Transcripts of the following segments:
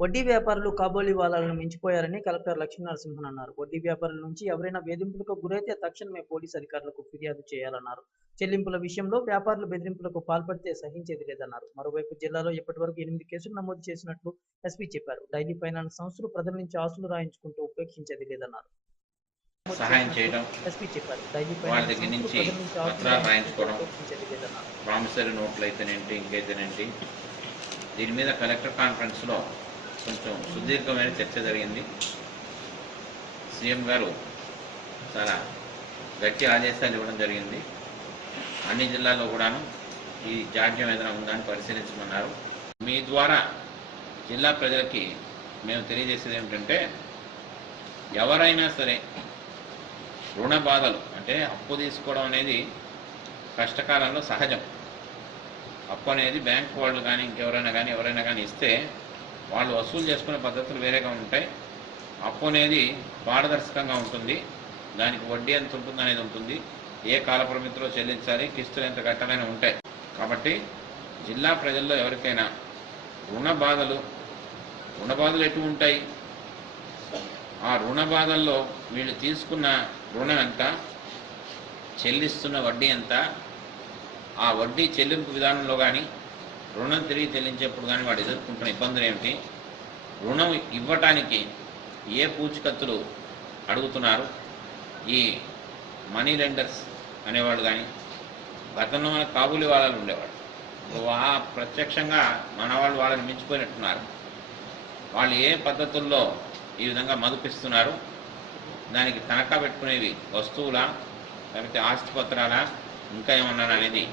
వడ్డీ వ్యాపారులు కాబోలి వాలాలను మించిపోయారని కలెక్టర్ లక్ష్మీనరసింహన్ అన్నారు. వడ్డీ వ్యాపారుల నుంచి ఎవరైనా వేధింపులకు గురైతే తక్షణమే పోలీసు అధికారులకు ఫిర్యాదు చేయాలన్నారు. చెల్లింపుల విషయంలో వ్యాపారులు బెదిరింపులకు పాల్పడితే సహించేది లేదన్నారు. మరోవైపు జిల్లాలో ఇప్పటివరకు 8 కేసులు నమోదు చేసినట్లు ఎస్పీ చెప్పారు. డైలీ ఫైనాన్స్ సంస్థలు ప్రజల నుంచి ఆస్తులు రాయించుకుంటూ ఉపేక్షించేది లేదన్నారు. సహాయం చేయడం, ఎస్పీ చెప్పారు. డైలీ వాళ్ళ ఫైనాన్స్ దగ్గర నుంచి ప్రజల నుంచి ఆస్తులు పత్రాలు రాయించుకోవడం, ఉపేక్షించేది లేదన్నారు. ప్రామిసరీ నోట్లు అయితేనేంటి, ఇంకైతేనేంటి, దీని మీద కలెక్టర్ కాన్ఫరెన్స్లో కొంచెం సుదీర్ఘమైన చర్చ జరిగింది. సీఎం గారు చాలా గట్టి ఆదేశాలు ఇవ్వడం జరిగింది. అన్ని జిల్లాల్లో కూడాను ఈ జాడ్యం ఏదైనా ఉందని పరిశీలించమన్నారు. మీ ద్వారా జిల్లా ప్రజలకి మేము తెలియజేసేది ఏమిటంటే, ఎవరైనా సరే రుణ బాధలు అంటే అప్పు తీసుకోవడం అనేది కష్టకాలంలో సహజం. అప్పు అనేది బ్యాంక్ వాళ్ళు కానీ ఎవరైనా కానీ ఇస్తే వాళ్ళు వసూలు చేసుకునే పద్ధతులు వేరేగా ఉంటాయి. అప్పు అనేది పారదర్శకంగా ఉంటుంది. దానికి వడ్డీ ఎంత ఉంటుంది అనేది ఉంటుంది. ఏ కాల పరిమితిలో చెల్లించాలి, కిస్తులు ఎంత కట్టాలని ఉంటాయి. కాబట్టి జిల్లా ప్రజల్లో ఎవరికైనా రుణ బాధలు ఎటు ఉంటాయి, ఆ రుణ బాధల్లో వీళ్ళు తీసుకున్న రుణం ఎంత, చెల్లిస్తున్న వడ్డీ ఎంత, ఆ వడ్డీ చెల్లింపు విధానంలో కానీ రుణం తిరిగి చెల్లించేప్పుడు కానీ వాడు ఎదుర్కొంటున్న ఇబ్బందులు ఏమిటి, రుణం ఇవ్వటానికి ఏ పూచికత్తులు అడుగుతున్నారు, ఈ మనీ లెండర్స్ అనేవాళ్ళు కానీ గతంలో మన కాబూలి వాళ్ళు ఉండేవాడు. ప్రత్యక్షంగా మన వాళ్ళు వాళ్ళని మించిపోయినట్టున్నారు. వాళ్ళు ఏ పద్ధతుల్లో ఈ విధంగా మదుపిస్తున్నారు, దానికి తనఖా పెట్టుకునేవి వస్తువులా లేకపోతే ఆస్తిపత్రాలా ఇంకా ఏమన్నా అనేది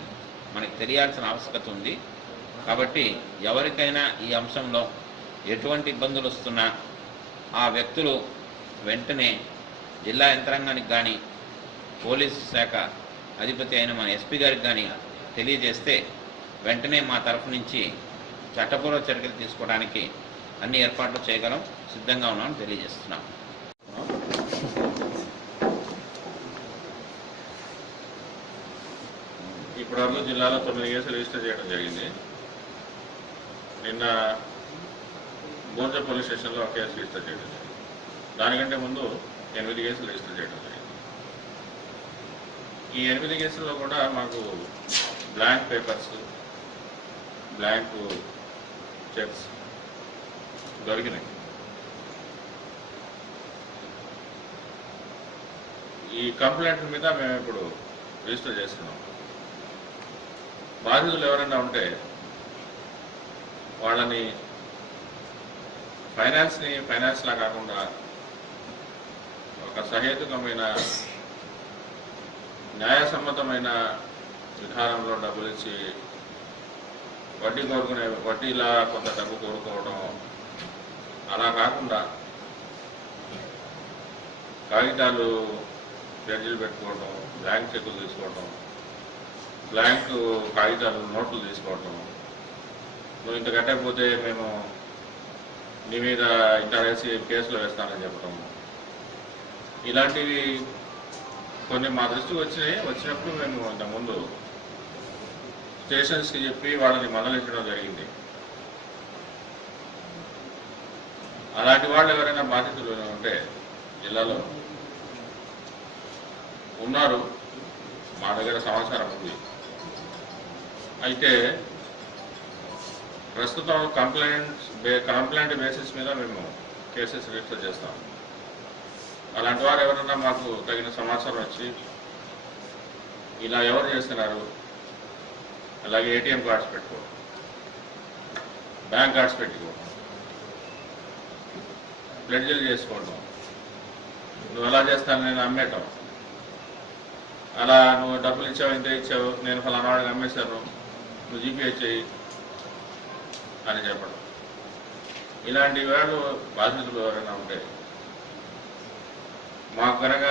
మనకి తెలియాల్సిన ఆవశ్యకత ఉంది. కాబట్టి ఎవరికైనా ఈ అంశంలో ఎటువంటి ఇబ్బందులు వస్తున్నా ఆ వ్యక్తులు వెంటనే జిల్లా యంత్రాంగానికి కానీ పోలీసు శాఖ అధిపతి అయిన మన ఎస్పీ గారికి కానీ తెలియజేస్తే వెంటనే మా తరఫు నుంచి చట్టపూర్వ చర్యలు తీసుకోవడానికి అన్ని ఏర్పాట్లు చేయగలం, సిద్ధంగా ఉన్నామని తెలియజేస్తున్నాం. ఇప్పటివరకు జిల్లాలో 9 కేసులు రిజిస్టర్ చేయడం జరిగింది. నిన్న బోర్జా పోలీస్ స్టేషన్లో ఒక కేసు రిజిస్టర్ చేయడం జరిగింది. దానికంటే ముందు 8 కేసులు రిజిస్టర్ చేయడం జరిగింది. ఈ 8 కేసుల్లో కూడా మాకు బ్లాంక్ పేపర్స్, బ్లాంక్ చెక్స్ దొరికినాయి. ఈ కంప్లైంట్ మీద మేము ఇప్పుడు రిజిస్టర్ చేస్తున్నాం. బాధితులు ఎవరైనా ఉంటే వాళ్ళని ఫైనాన్స్లా కాకుండా ఒక సహేతుకమైన న్యాయసమ్మతమైన విధానంలో డబ్బులు ఇచ్చి వడ్డీలా కొంత డబ్బు కోరుకోవడం, అలా కాకుండా కాగితాలు పేజీలు పెట్టుకోవడం, బ్లాంక్ చెక్కులు తీసుకోవడం, బ్లాంక్ కాగితాలు నోట్లు తీసుకోవటం, నువ్వు ఇంత కట్టకపోతే మేము నీ మీద ఇంత వేసి కేసులో వేస్తానని చెప్పటం, ఇలాంటివి కొన్ని మా దృష్టికి వచ్చినప్పుడు మేము ఇంతకుముందు స్టేషన్స్కి చెప్పి వాళ్ళని మందలించడం జరిగింది. అలాంటి వాళ్ళు ఎవరైనా బాధితులు ఉంటే జిల్లాలో ఉన్నారు, మా దగ్గర సమాచారం ఉంది. అయితే ప్రస్తుతం కంప్లైంట్ బేసిస్ మీద మేము కేసెస్ రిజిస్టర్ చేస్తాం. అలాంటి వారు ఎవరైనా మాకు తగిన సమాచారం వచ్చి ఇలా ఎవరు చేస్తున్నారు, అలాగే ఏటీఎం కార్డ్స్ పెట్టుకోవడం, బ్యాంక్ కార్డ్స్ పెట్టుకోవడం, ప్లెడ్జీలు చేసుకోవడం, నువ్వు ఎలా చేస్తాను నేను అమ్మేయటం, అలా నువ్వు డబ్బులు ఇచ్చావు, ఇంత ఇచ్చావు, నేను ఫలానా వాడికి అమ్మేశాను, నువ్వు జీపే చేయి అని చెప్పడం, ఇలాంటి వాళ్ళు బాధితులు ఎవరైనా ఉంటే మాకు కనుక